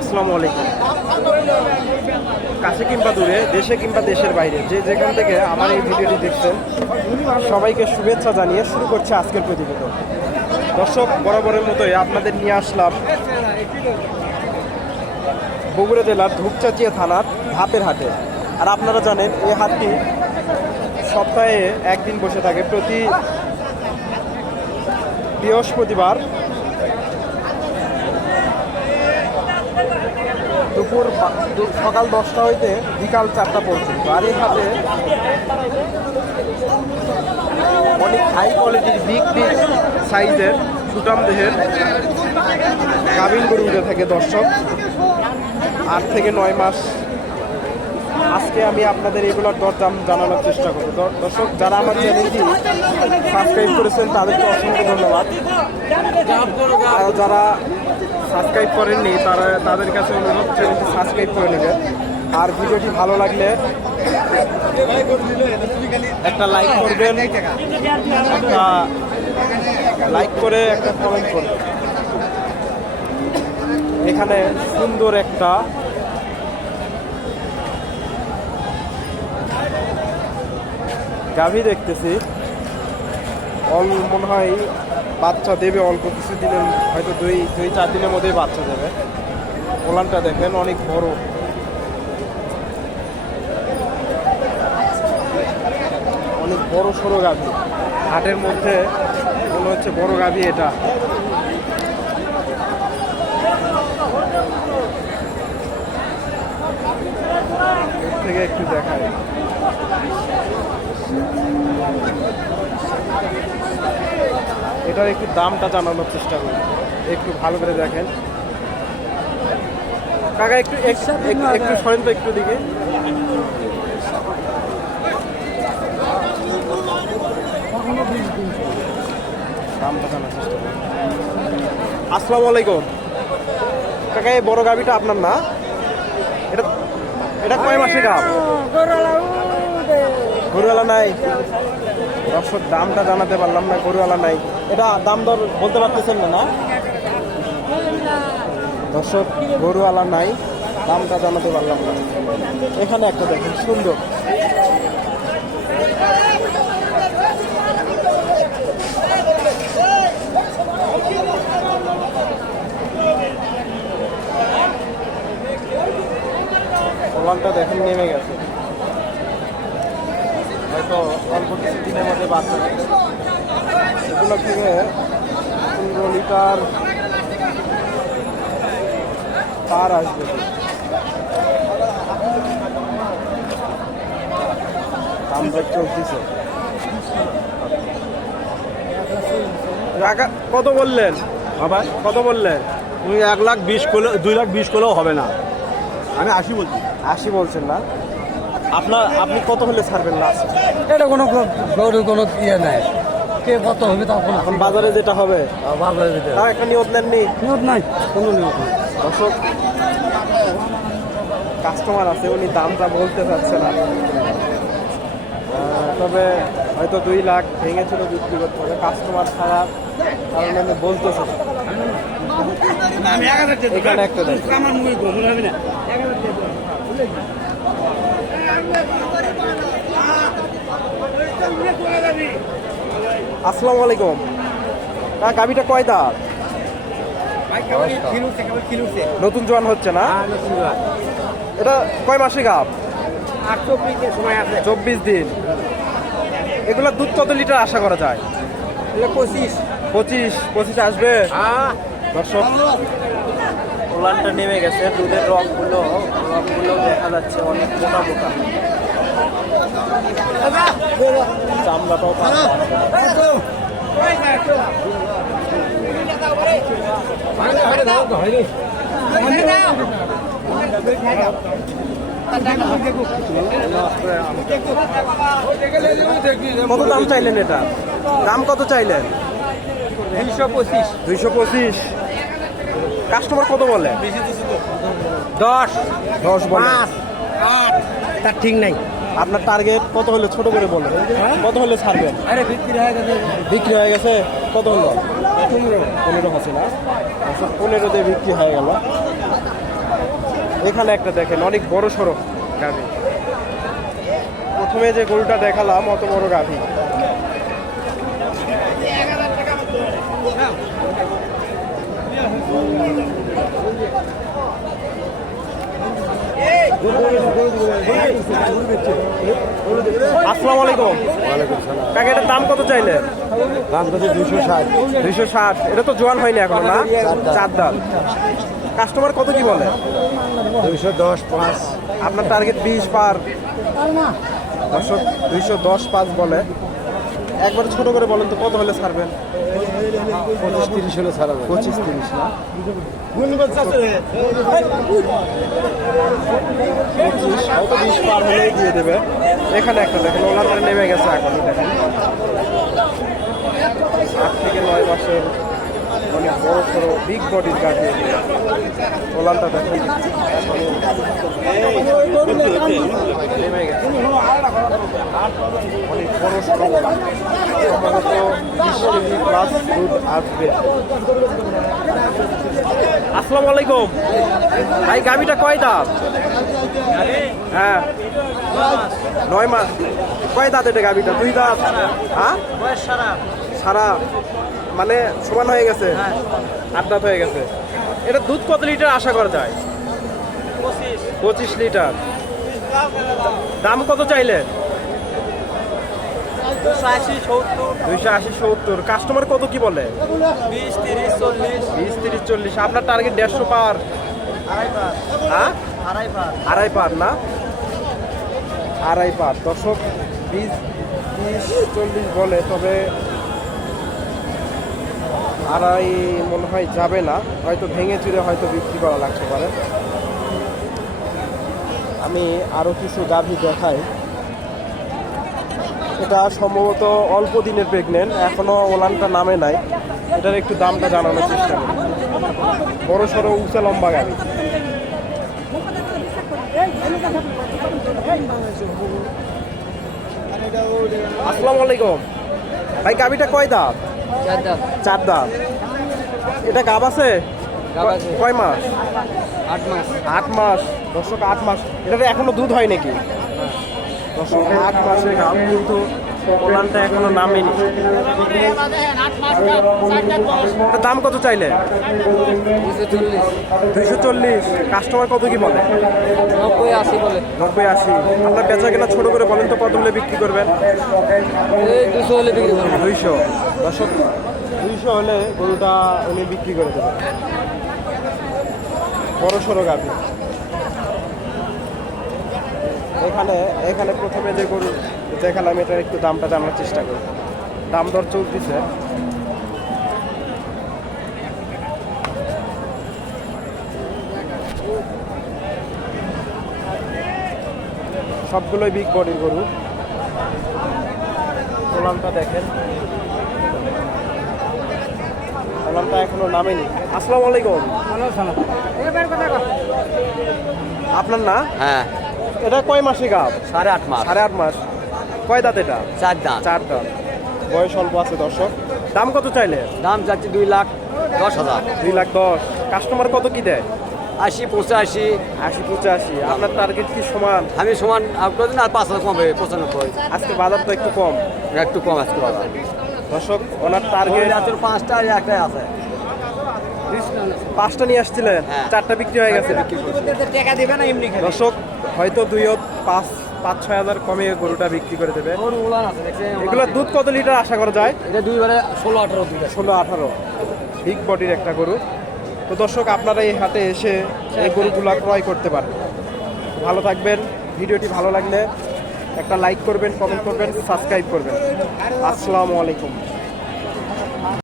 আসসালামু আলাইকুম। কাছে কিংবা দূরে, দেশে কিংবা দেশের বাইরে, যে যেখান থেকে আমার এই ভিডিওটি দেখছেন, সবাইকে শুভেচ্ছা জানিয়ে শুরু করছে আজকের প্রতিবেদন। দর্শক, বরাবরের মতোই আপনাদের নিয়ে আসলাম বগুড়া জেলার ধূপচাচিয়া থানার হাতের হাটে। আর আপনারা জানেন এই হাটটি সপ্তাহে একদিন বসে থাকে। প্রতি বৃহস্পতিবার দুপুর সকাল দশটা হইতে বিকাল চারটা পর্যন্ত। আর এই হাটে অনেক হাই কোয়ালিটির বিগ বিগ সাইজের সুটাম দেহের গাভিন গরু উঠে থাকে দর্শক। আট থেকে নয় মাস। আজকে আমি আপনাদের এগুলোর দরদাম জানানোর চেষ্টা করব। দর্শক, যারা আমার চ্যানেলটি সাবস্ক্রাইব করেছেন, তাদেরকে অসংখ্য ধন্যবাদ। আর যারা সাবস্ক্রাইব করেননি, তারা তাদের কাছে অনুরোধ চ্যানেলটি সাবস্ক্রাইব করে নেবেন আর ভিডিওটি ভালো লাগলে একটা লাইক করবেন, একটা লাইক করে একটা কমেন্ট করবেন। এখানে সুন্দর একটা গাভী দেখতেছি। অল মনে হয় বাচ্চা দেবে, অল্প কিছু দিনের হয়তো দুই দুই, চার দিনের মধ্যেই বাচ্চা দেবে। ওলানটা দেখবেন অনেক বড়। অনেক বড় সড়ো গাভী। হাটের মধ্যে মনে হচ্ছে বড় গাভী এটা। থেকে একটু দেখায় এটার একটু দামটা জানানোর চেষ্টা করি। একটু ভালো করে দেখেন। কাকা একটু এক- এক- একটু সরেন তো একটু দিকে। দামটা জানার চেষ্টা করি। আসসালামু আলাইকুম। কাকা এই বড় গাবিটা আপনার না? এটা এটা কয় মাসে গাব গরুওয়ালা নাই? দর্শক, দামটা জানাতে পারলাম না, গরুওয়ালা নাই। এটা দাম দর বলতে পারতেছেন না না? দর্শক, গরুওয়ালা নাই, দামটা জানাতে পারলাম না। এখানে একটা দেখুন, সুন্দর। দেখেন, নেমে গেছে। হয়তো অল্প কিছু দিনের মধ্যে বাচ্চা। এগুলো থেকে পনেরো লিটার পার আসবে। দামটা চলতেছে। রাখা কত বললেন? আবার কত বললেন? তুমি এক লাখ বিশ করলে দুই লাখ বিশ করলেও হবে না। আমি আশি বলছি। আশি বলছেন না। আপনার আপনি কত হলে ছাড়বেন লাস্ট এটা কোনো গরু কোনো ইয়ে নাই। কে কত হবে তা এখন বাজারে যেটা হবে বাজারে দিতে তার একটা নিয়ত নেননি? নিয়ত নাই। কোনো নিয়ত নাই। দর্শক কাস্টমার আছে উনি দামটা বলতে চাচ্ছে না। তবে হয়তো দুই লাখ ভেঙেছিল বিক্রি করতে হবে কাস্টমার ছাড়া কারণ আমি বলতেছে না। এখানে একটা আসসালামু আলাইকুম। হ্যাঁ গাবিটা কয় দাঁত? নতুন জোয়ান হচ্ছে না? এটা কয় মাসে গাব? চব্বিশ দিন। এগুলা দুধ কত লিটার আশা করা যায়? পঁচিশ পঁচিশ পঁচিশ আসবে? দর্শক ওলানটা নেমে গেছে, দুধের রংগুলো রংগুলো দেখা যাচ্ছে অনেক মোটা মোটা। চামড়াটাও কত দাম চাইলেন এটা? দাম কত চাইলেন? দুইশো পঁচিশ। দুইশো পঁচিশ। কাস্টমার কত বলে? দশ। দশ বলে। তার ঠিক নাই। আপনার টার্গেট কত হলে ছোট করে বলেন? কত হলে ছাড়বেন? আরে বিক্রি হয়ে গেছে। বিক্রি হয়ে গেছে? কত হলো? পনেরো হচ্ছে না? আচ্ছা পনেরোতে বিক্রি হয়ে গেল। এখানে একটা দেখেন অনেক বড় সড়ো গাভি। প্রথমে যে গরুটা দেখালাম অত বড় গাভি। আসসালামু আলাইকুম। কাকা এটার দাম কত চাইলে? দাম কত দুশো ষাট। দুইশো ষাট। এটা তো জোয়ান হয়নি এখন না? চার দাম। কাস্টমার কত কি বলে? দুইশো দশ পাঁচ। আপনার টার্গেট বিশ পার। দুইশো দশ পাঁচ বলে। একবার ছোট করে বলেন তো কত হলে ছাড়বেন? পঁচিশ তিরিশ হলে ছাড়া যাবে পঁচিশ তিরিশ না? পঁচিশ হয়তো বিশ পার হলেই দিয়ে দেবে। এখানে একটা দেখেন ওনার নেমে গেছে এখন দেখেন। আট থেকে নয় মাসের অনেক বড় সড়ো বিগ বডির গাড়ি ওলানটা দেখেন আসবে আসসালামু আলাইকুম। ভাই গাভিটা কয় দাঁত? হ্যাঁ। নয় মাস। কয় দাঁত এটা গাভিটা দুই দাঁত? হ্যাঁ? সারা মানে সমান হয়ে গেছে আট দাঁত হয়ে গেছে। এটা দুধ কত লিটার আশা করা যায়? পঁচিশ। লিটার। দাম কত চাইলে? দুইশো আশি সত্তর। কাস্টমার কত কি বলে? বিশ তিরিশ চল্লিশ। বিশ তিরিশ চল্লিশ। আপনার টার্গেট দেড়শো পার আড়াই পার। হ্যাঁ পার। আড়াই পার না? আড়াই পার। দর্শক বিশ তিরিশ চল্লিশ বলে তবে আড়াই মনে হয় যাবে না। হয়তো ভেঙে চুরে হয়তো বিক্রি করা লাগতে পারে। আমি আরও কিছু গাভী দেখাই। এটা সম্ভবত অল্প দিনের প্রেগনেন্ট এখনও ওলানটা নামে নাই। এটার একটু দামটা জানানোর চেষ্টা করি। বড় সড়ো, উঁচা, লম্বা গাড়ি আসসালামু আলাইকুম। ভাই গাবিটা কয় দাঁত? চার দাঁত এটা গাব আছে? কয় মাস? আট মাস। আট মাস। দর্শক আট মাস। এটাতে এখনও দুধ হয় নাকি? দর্শক আট মাসে গাব কিন্তু ওলানটা এখনও নামেনি। দাম কত চাইলে? দুশো চল্লিশ দুইশো চল্লিশ। কাস্টমার কত কি বলে? নব্বই আশি বলে। নব্বই আশি। আপনার বেচা কেনা ছোট করে বলেন তো কত হলে বিক্রি করবেন? দুশো হলে বিক্রি করব। দুইশো। দর্শক দুইশো হলে গরুটা উনি বিক্রি করে দেবেন। বড় সড়ো গাভি। এখানে এখানে প্রথমে যে গরু দেখালাম এটার একটু দামটা জানার চেষ্টা করি। দাম দর চলতেছে। সবগুলোই বিগ বডির গরু। ওলামটা দেখেন। ওলামটা এখনও নামেনি। আসসালামু আলাইকুম। আপনার না? হ্যাঁ। এটা কয় মাসে গাব? সাড়ে আট মাস। সাড়ে আট মাস। কয় দাঁত এটা? চার দাম চার দাঁত। বয়স অল্প আছে দর্শক। দাম কত চাইলে? দাম যাচ্ছে দুই লাখ দশ হাজার। দুই লাখ দশ। কাস্টমার কত কি দেয়? আশি পঁচাশি। আশি পঁচাশি। আপনার টার্গেট কি সমান? আমি সমান আপনাদের আর পাঁচ হাজার কমবে পঁচানব্বই। আজকে বাজার তো একটু কম। একটু কম আসতে পারবে দর্শক ওনার টার্গেট পাঁচটা আর একটাই আছে। পাঁচটা নিয়ে আসছিলেন? হ্যাঁ। চারটা বিক্রি হয়ে গেছে। টাকা দিবে না এমনি দর্শক হয়তো দুইও পাঁচ পাঁচ ছয় হাজার কমে গরুটা বিক্রি করে দেবে। এগুলোর দুধ কত লিটার আশা করা যায়? এটা দুইবারে ষোলো আঠারো ষোলো আঠারো বিগ বডির একটা গরু। তো দর্শক আপনারা এই হাতে এসে এই গরুগুলো ক্রয় করতে পারেন। ভালো থাকবেন। ভিডিওটি ভালো লাগলে একটা লাইক করবেন কমেন্ট করবেন সাবস্ক্রাইব করবেন। আসসালামু আলাইকুম।